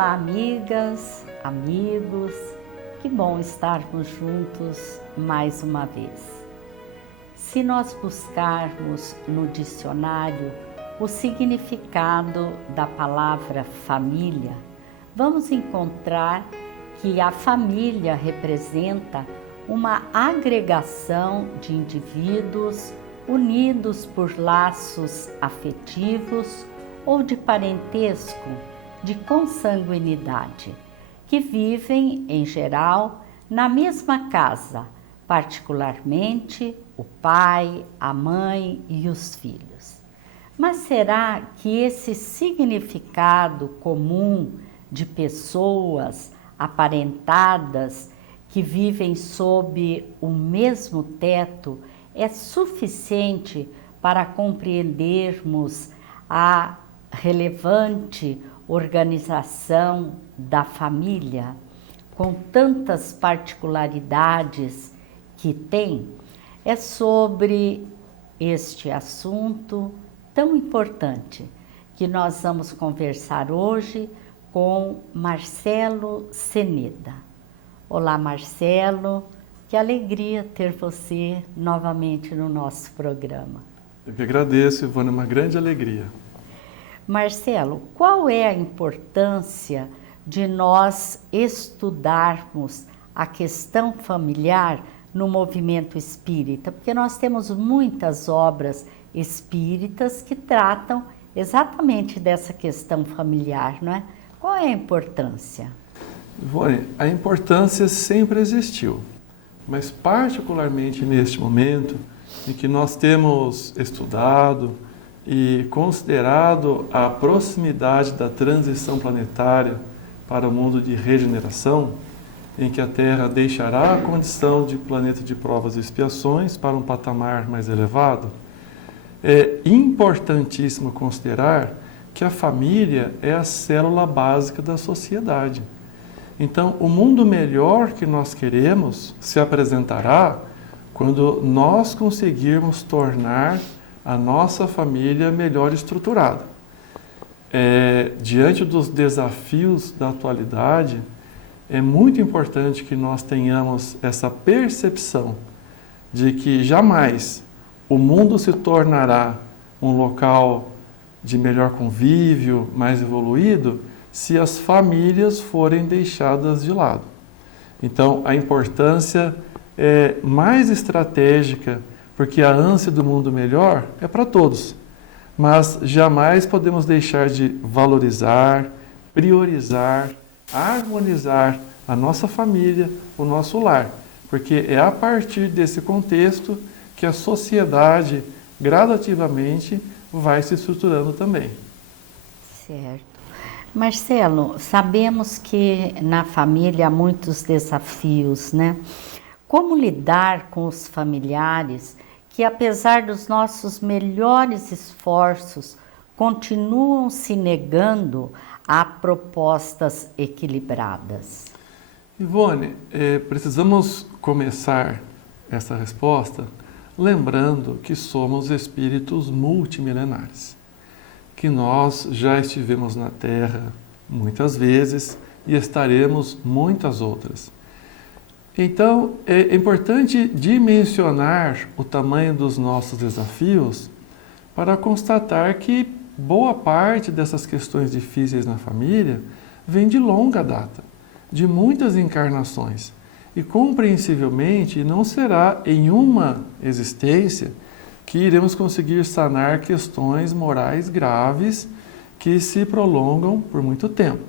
Olá, amigas, amigos, que bom estarmos juntos mais uma vez. Se nós buscarmos no dicionário o significado da palavra família, vamos encontrar que a família representa uma agregação de indivíduos unidos por laços afetivos ou de parentesco, de consanguinidade, que vivem, em geral, na mesma casa, particularmente o pai, a mãe e os filhos. Mas será que esse significado comum de pessoas aparentadas que vivem sob o mesmo teto é suficiente para compreendermos a relevante organização da família, com tantas particularidades que tem? É sobre este assunto tão importante que nós vamos conversar hoje com Marcelo Ceneda. Olá, Marcelo, que alegria ter você novamente no nosso programa. Eu que agradeço, Ivone, uma grande alegria. Marcelo, qual é a importância de nós estudarmos a questão familiar no movimento espírita? Porque nós temos muitas obras espíritas que tratam exatamente dessa questão familiar, não é? Qual é a importância? Ivone, a importância sempre existiu, mas particularmente neste momento em que nós temos estudado e considerado a proximidade da transição planetária para o mundo de regeneração, em que a Terra deixará a condição de planeta de provas e expiações para um patamar mais elevado, é importantíssimo considerar que a família é a célula básica da sociedade. Então, o mundo melhor que nós queremos se apresentará quando nós conseguirmos tornar a nossa família melhor estruturada. Diante dos desafios da atualidade, é muito importante que nós tenhamos essa percepção de que jamais o mundo se tornará um local de melhor convívio, mais evoluído, se as famílias forem deixadas de lado. Então, a importância é mais estratégica, porque a ânsia do mundo melhor é para todos, mas jamais podemos deixar de valorizar, priorizar, harmonizar a nossa família, o nosso lar, porque é a partir desse contexto que a sociedade gradativamente vai se estruturando também. Certo. Marcelo, sabemos que na família há muitos desafios, né? Como lidar com os familiares que, apesar dos nossos melhores esforços, continuam se negando a propostas equilibradas? Ivone, precisamos começar essa resposta lembrando que somos espíritos multimilenares, que nós já estivemos na Terra muitas vezes e estaremos muitas outras. Então, é importante dimensionar o tamanho dos nossos desafios para constatar que boa parte dessas questões difíceis na família vem de longa data, de muitas encarnações. E, compreensivelmente, não será em uma existência que iremos conseguir sanar questões morais graves que se prolongam por muito tempo.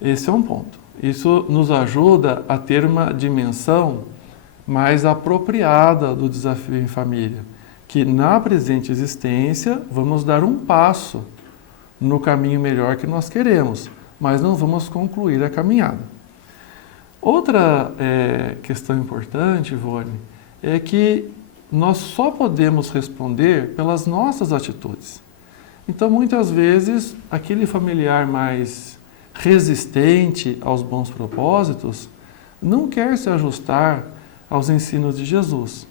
Esse é um ponto. Isso nos ajuda a ter uma dimensão mais apropriada do desafio em família, que na presente existência vamos dar um passo no caminho melhor que nós queremos, mas não vamos concluir a caminhada. Outra questão importante, Ivone, é que nós só podemos responder pelas nossas atitudes. Então, muitas vezes, aquele familiar mais resistente aos bons propósitos não quer se ajustar aos ensinos de Jesus.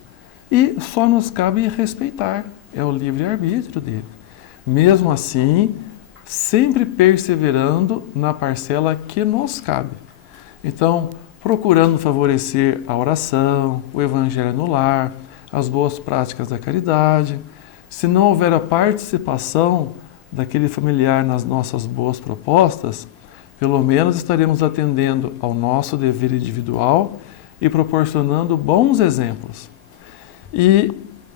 E só nos cabe respeitar, é o livre-arbítrio dele. Mesmo assim, sempre perseverando na parcela que nos cabe. Então, procurando favorecer a oração, o evangelho no lar, as boas práticas da caridade. Se não houver a participação daquele familiar nas nossas boas propostas, pelo menos estaremos atendendo ao nosso dever individual e proporcionando bons exemplos. E,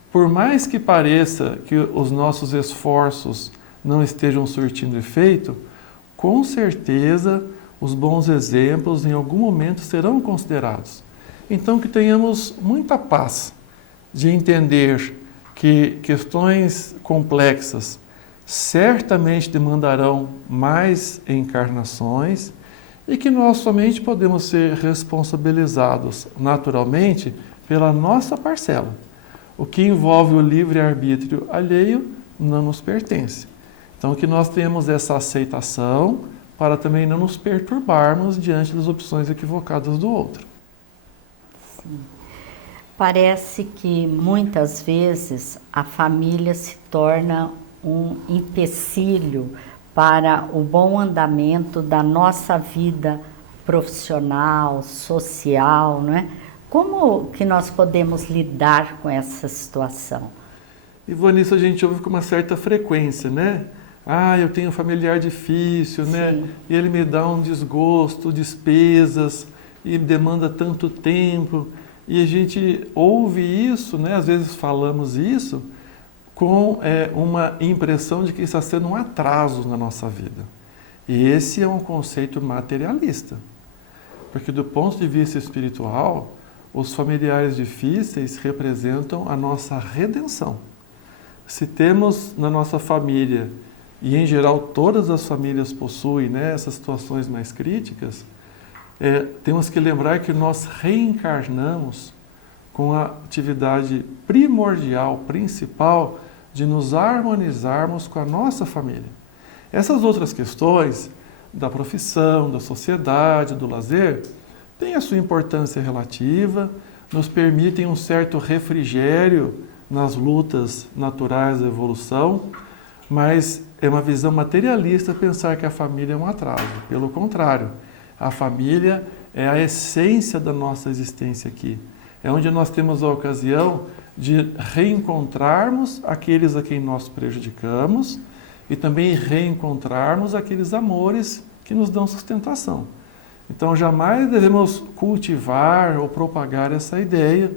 por mais que pareça que os nossos esforços não estejam surtindo efeito, com certeza os bons exemplos em algum momento serão considerados. Então, que tenhamos muita paz de entender que questões complexas certamente demandarão mais encarnações e que nós somente podemos ser responsabilizados naturalmente pela nossa parcela. O que envolve o livre-arbítrio alheio não nos pertence. Então, que nós tenhamos essa aceitação para também não nos perturbarmos diante das opções equivocadas do outro. Sim. Parece que muitas vezes a família se torna um empecilho para o bom andamento da nossa vida profissional, social, não é? Como que nós podemos lidar com essa situação? Ivone, isso a gente ouve com uma certa frequência, né? Ah, eu tenho um familiar difícil, né? Sim. E ele me dá um desgosto, despesas, e demanda tanto tempo. E a gente ouve isso, né? Às vezes falamos isso com uma impressão de que está sendo um atraso na nossa vida. E esse é um conceito materialista. Porque do ponto de vista espiritual, os familiares difíceis representam a nossa redenção. Se temos na nossa família, e em geral todas as famílias possuem, né, essas situações mais críticas, temos que lembrar que nós reencarnamos com a atividade primordial, principal, de nos harmonizarmos com a nossa família. Essas outras questões da profissão, da sociedade, do lazer, têm a sua importância relativa, nos permitem um certo refrigério nas lutas naturais da evolução, mas é uma visão materialista pensar que a família é um atraso. Pelo contrário, a família é a essência da nossa existência aqui. É onde nós temos a ocasião de reencontrarmos aqueles a quem nós prejudicamos e também reencontrarmos aqueles amores que nos dão sustentação. Então, jamais devemos cultivar ou propagar essa ideia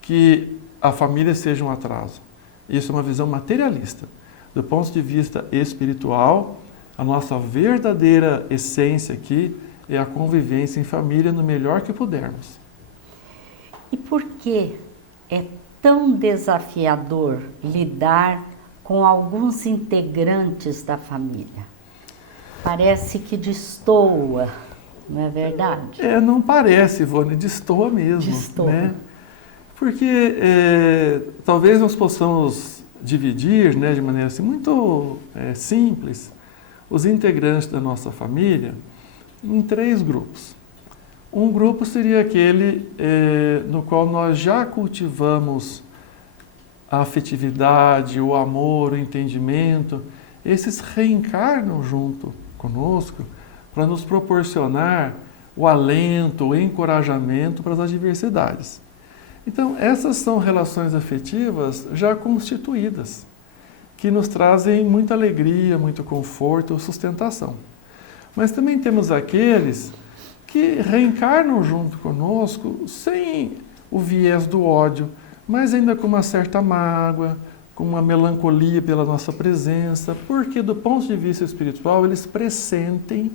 que a família seja um atraso. Isso é uma visão materialista. Do ponto de vista espiritual, a nossa verdadeira essência aqui é a convivência em família no melhor que pudermos. E por que é tão desafiador lidar com alguns integrantes da família? Parece que destoa, não é verdade? Não parece, Ivone, destoa mesmo. Destoa. Né? Porque talvez nós possamos dividir, né, de maneira assim, muito simples, os integrantes da nossa família em 3 grupos. Um grupo seria aquele no qual nós já cultivamos a afetividade, o amor, o entendimento. Esses reencarnam junto conosco para nos proporcionar o alento, o encorajamento para as adversidades. Então, essas são relações afetivas já constituídas, que nos trazem muita alegria, muito conforto, sustentação. Mas também temos aqueles que reencarnam junto conosco sem o viés do ódio, mas ainda com uma certa mágoa, com uma melancolia pela nossa presença, porque do ponto de vista espiritual eles pressentem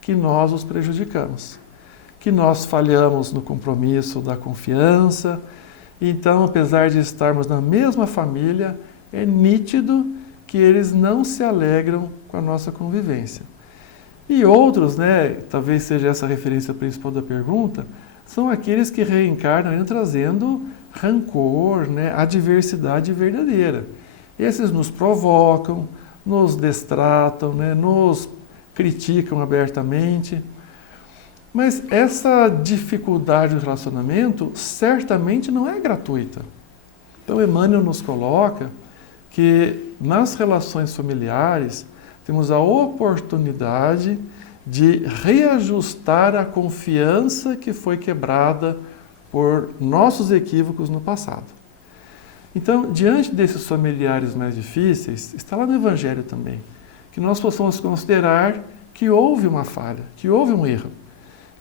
que nós os prejudicamos, que nós falhamos no compromisso da confiança. Então, apesar de estarmos na mesma família, é nítido que eles não se alegram com a nossa convivência. E outros, né, talvez seja essa a referência principal da pergunta, são aqueles que reencarnam trazendo rancor, né, adversidade verdadeira. Esses nos provocam, nos destratam, né, nos criticam abertamente. Mas essa dificuldade do relacionamento certamente não é gratuita. Então, Emmanuel nos coloca que nas relações familiares temos a oportunidade de reajustar a confiança que foi quebrada por nossos equívocos no passado. Então, diante desses familiares mais difíceis, está lá no Evangelho também, que nós possamos considerar que houve uma falha, que houve um erro,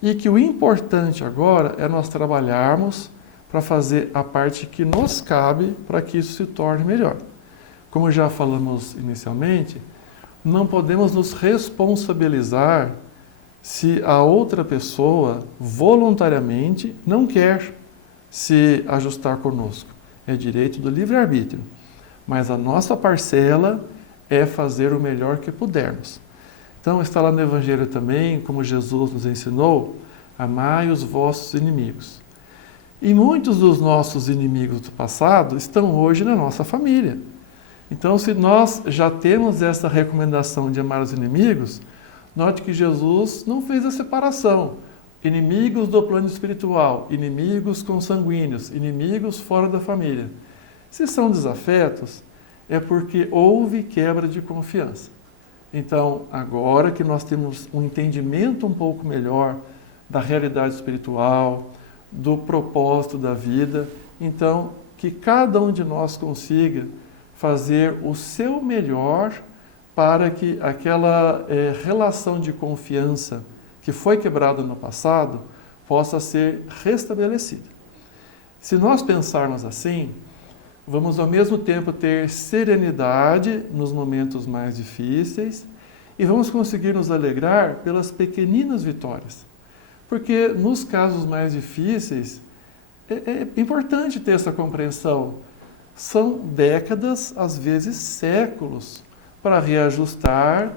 e que o importante agora é nós trabalharmos para fazer a parte que nos cabe para que isso se torne melhor. Como já falamos inicialmente, não podemos nos responsabilizar se a outra pessoa voluntariamente não quer se ajustar conosco. É direito do livre-arbítrio. Mas a nossa parcela é fazer o melhor que pudermos. Então está lá no Evangelho também, como Jesus nos ensinou, amai os vossos inimigos. E muitos dos nossos inimigos do passado estão hoje na nossa família. Então, se nós já temos essa recomendação de amar os inimigos, note que Jesus não fez a separação. Inimigos do plano espiritual, inimigos consanguíneos, inimigos fora da família. Se são desafetos, é porque houve quebra de confiança. Então, agora que nós temos um entendimento um pouco melhor da realidade espiritual, do propósito da vida, então que cada um de nós consiga fazer o seu melhor para que aquela relação de confiança que foi quebrada no passado possa ser restabelecida. Se nós pensarmos assim, vamos ao mesmo tempo ter serenidade nos momentos mais difíceis e vamos conseguir nos alegrar pelas pequeninas vitórias. Porque nos casos mais difíceis é importante ter essa compreensão. São décadas, às vezes séculos, para reajustar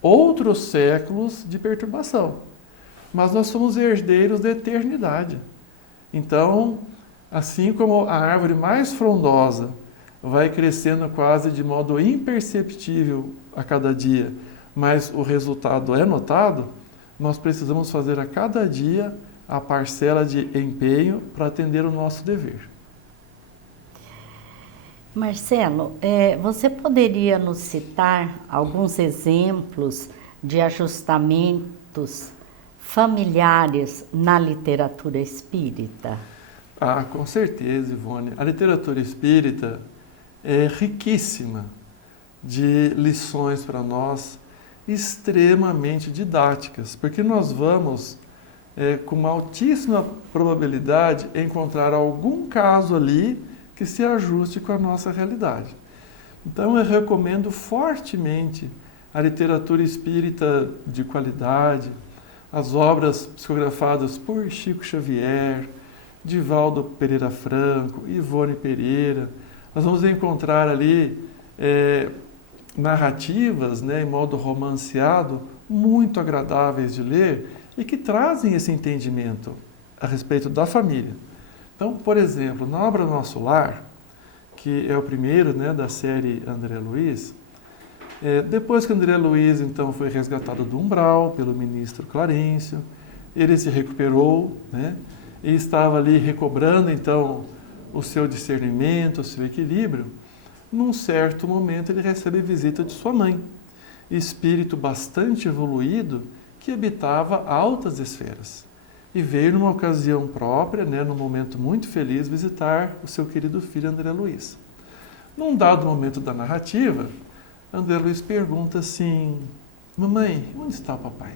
outros séculos de perturbação. Mas nós somos herdeiros da eternidade. Então, assim como a árvore mais frondosa vai crescendo quase de modo imperceptível a cada dia, mas o resultado é notado, nós precisamos fazer a cada dia a parcela de empenho para atender o nosso dever. Marcelo, você poderia nos citar alguns exemplos de ajustamentos familiares na literatura espírita? Ah, com certeza, Ivone. A literatura espírita é riquíssima de lições para nós, extremamente didáticas, porque nós vamos, com uma altíssima probabilidade, encontrar algum caso ali que se ajuste com a nossa realidade. Então, eu recomendo fortemente a literatura espírita de qualidade, as obras psicografadas por Chico Xavier, Divaldo Pereira Franco, Ivone Pereira. Nós vamos encontrar ali narrativas, em modo romanceado, muito agradáveis de ler e que trazem esse entendimento a respeito da família. Então, por exemplo, na obra Nosso Lar, que é o primeiro da série André Luiz, depois que André Luiz então foi resgatado do umbral pelo ministro Clarencio, ele se recuperou, e estava ali recobrando então o seu discernimento, o seu equilíbrio. Num certo momento ele recebe visita de sua mãe, espírito bastante evoluído que habitava altas esferas. E veio numa ocasião própria, num momento muito feliz, visitar o seu querido filho André Luiz. Num dado momento da narrativa, André Luiz pergunta assim: mamãe, onde está o papai?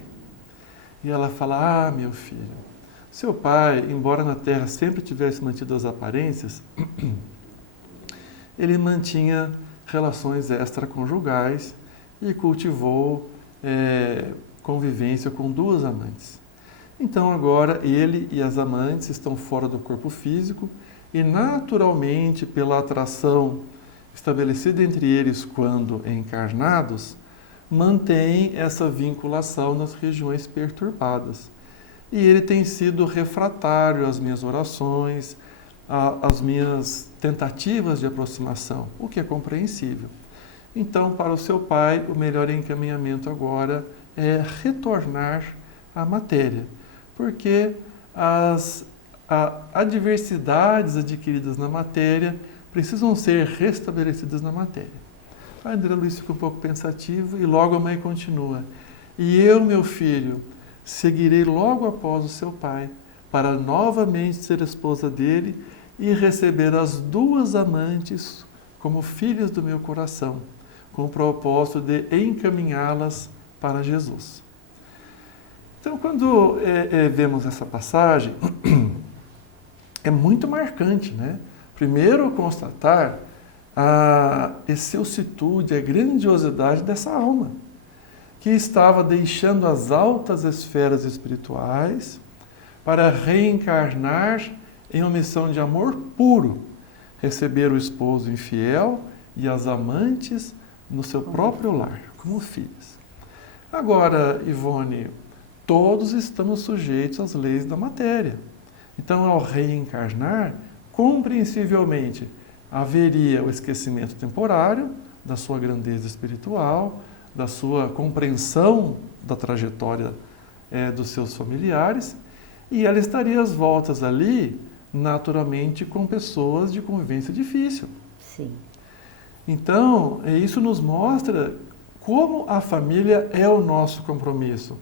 E ela fala: meu filho, seu pai, embora na Terra sempre tivesse mantido as aparências, ele mantinha relações extraconjugais e cultivou convivência com 2 amantes. Então agora ele e as amantes estão fora do corpo físico e naturalmente pela atração estabelecida entre eles quando encarnados, mantém essa vinculação nas regiões perturbadas. E ele tem sido refratário às minhas orações, às minhas tentativas de aproximação, o que é compreensível. Então, para o seu pai, o melhor encaminhamento agora é retornar à matéria, porque as adversidades adquiridas na matéria precisam ser restabelecidas na matéria. A André Luiz fica um pouco pensativo e logo a mãe continua. E eu, meu filho, seguirei logo após o seu pai, para novamente ser esposa dele e receber as duas amantes como filhas do meu coração, com o propósito de encaminhá-las para Jesus. Então, quando vemos essa passagem, é muito marcante, né? Primeiro, constatar a excelsitude, a grandiosidade dessa alma, que estava deixando as altas esferas espirituais para reencarnar em uma missão de amor puro, receber o esposo infiel e as amantes no seu próprio lar, como filhas. Agora, Ivone, todos estamos sujeitos às leis da matéria. Então, ao reencarnar, compreensivelmente, haveria o esquecimento temporário da sua grandeza espiritual, da sua compreensão da trajetória dos seus familiares, e ela estaria às voltas ali, naturalmente, com pessoas de convivência difícil. Sim. Então, isso nos mostra como a família é o nosso compromisso.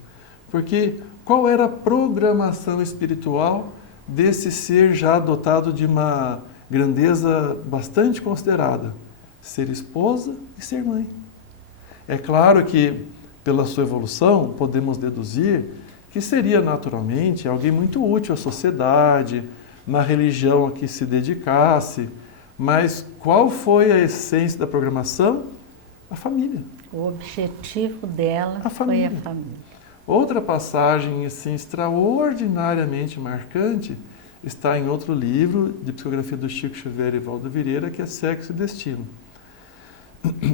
Porque qual era a programação espiritual desse ser já dotado de uma grandeza bastante considerada? Ser esposa e ser mãe. É claro que, pela sua evolução, podemos deduzir que seria naturalmente alguém muito útil à sociedade, na religião a que se dedicasse, mas qual foi a essência da programação? A família. O objetivo dela foi a família. Outra passagem assim, extraordinariamente marcante está em outro livro de psicografia do Chico Xavier e Valdo Vieira, que é Sexo e Destino,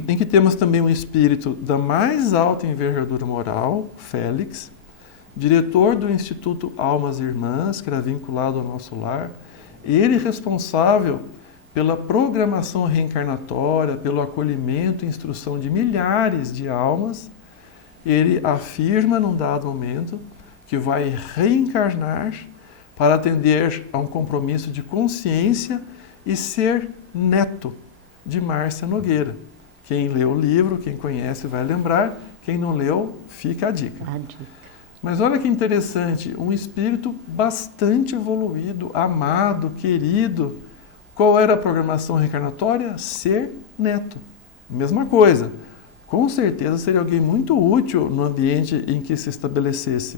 em que temos também um espírito da mais alta envergadura moral, Félix, diretor do Instituto Almas Irmãs, que era vinculado ao nosso lar, ele responsável pela programação reencarnatória, pelo acolhimento e instrução de milhares de almas. Ele afirma, num dado momento, que vai reencarnar para atender a um compromisso de consciência e ser neto de Márcia Nogueira. Quem leu o livro, quem conhece vai lembrar, quem não leu, fica a dica. Mas olha que interessante, um espírito bastante evoluído, amado, querido. Qual era a programação reencarnatória? Ser neto. Mesma coisa. Com certeza seria alguém muito útil no ambiente em que se estabelecesse.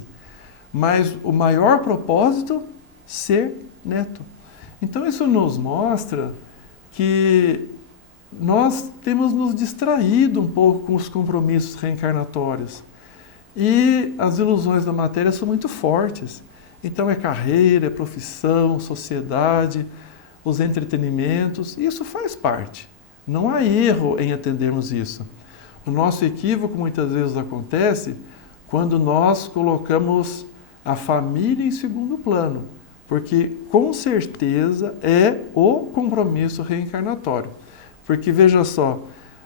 Mas o maior propósito, ser neto. Então isso nos mostra que nós temos nos distraído um pouco com os compromissos reencarnatórios. E as ilusões da matéria são muito fortes. Então é carreira, é profissão, sociedade, os entretenimentos, isso faz parte. Não há erro em atendermos isso. O nosso equívoco muitas vezes acontece quando nós colocamos a família em segundo plano, porque com certeza é o compromisso reencarnatório. Porque veja só,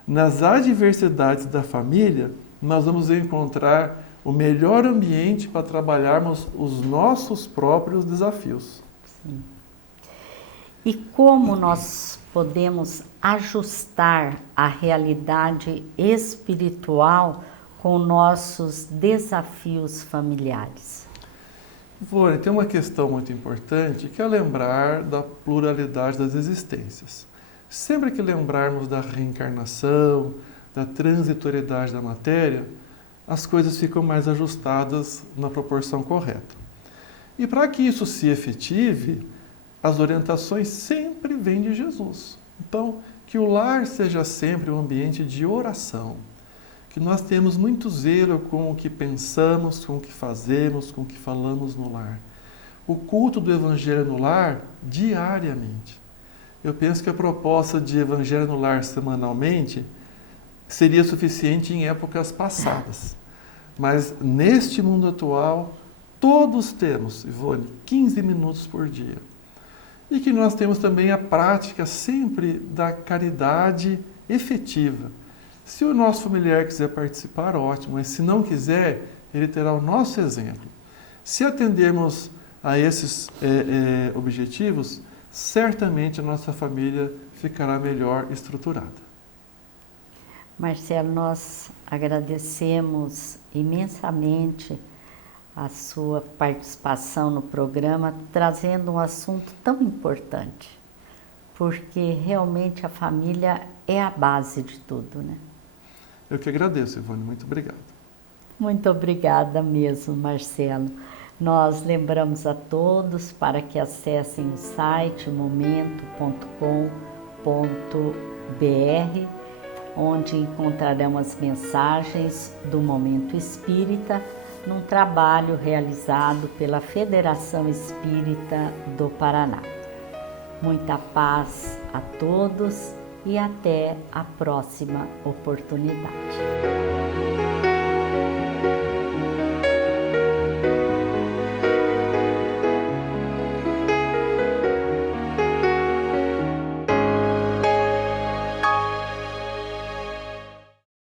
nas adversidades da família, nós vamos encontrar o melhor ambiente para trabalharmos os nossos próprios desafios. Sim. E como nós podemos ajustar a realidade espiritual com nossos desafios familiares? Ivone, tem uma questão muito importante que é lembrar da pluralidade das existências. Sempre que lembrarmos da reencarnação, da transitoriedade da matéria, as coisas ficam mais ajustadas na proporção correta. E para que isso se efetive, as orientações sempre vêm de Jesus. Então, que o lar seja sempre um ambiente de oração, que nós temos muito zelo com o que pensamos, com o que fazemos, com o que falamos no lar. O culto do Evangelho no lar, diariamente. Eu penso que a proposta de Evangelho no lar semanalmente seria suficiente em épocas passadas. Mas neste mundo atual, todos temos, Ivone, 15 minutos por dia. E que nós temos também a prática sempre da caridade efetiva. Se o nosso familiar quiser participar, ótimo, mas se não quiser, ele terá o nosso exemplo. Se atendermos a esses objetivos, certamente a nossa família ficará melhor estruturada. Marcelo, nós agradecemos imensamente a sua participação no programa, trazendo um assunto tão importante, porque realmente a família é a base de tudo, né? Eu que agradeço, Ivone, muito obrigado. Muito obrigada mesmo, Marcelo. Nós lembramos a todos para que acessem o site momento.com.br, onde encontrarão as mensagens do Momento Espírita, num trabalho realizado pela Federação Espírita do Paraná. Muita paz a todos e até a próxima oportunidade.